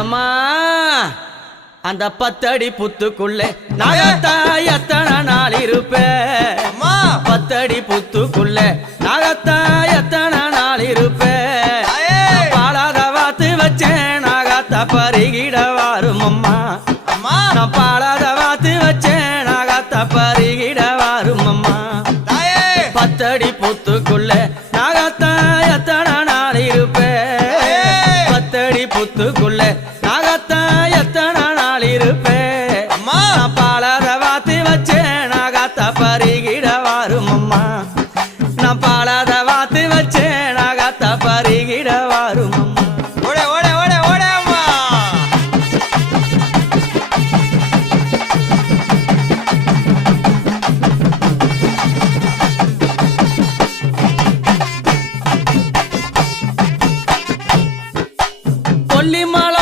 எம்மா அந்த 10 அடி புத்துக்குள்ளே நாகத்தா எத்தனை நாள் இருப்பேன் 10 அடி புத்துக்குள்ளே நாகத்தா எத்தனை நாள் இருப்பேன் பாலாத வாத்து வச்சேன் நாகத்தா பருகிட வாரும் அம்மா நான் பாலாத வாத்து வச்சேன் நாகத்தா பருகிட வாரும் அம்மா 10 அடி புத்துக்குள்ளே நாகத்தா எத்தனை நாள் இருப்பேன் 10 அடி புத்துக்குள்ளே நாகத்தா எத்தனை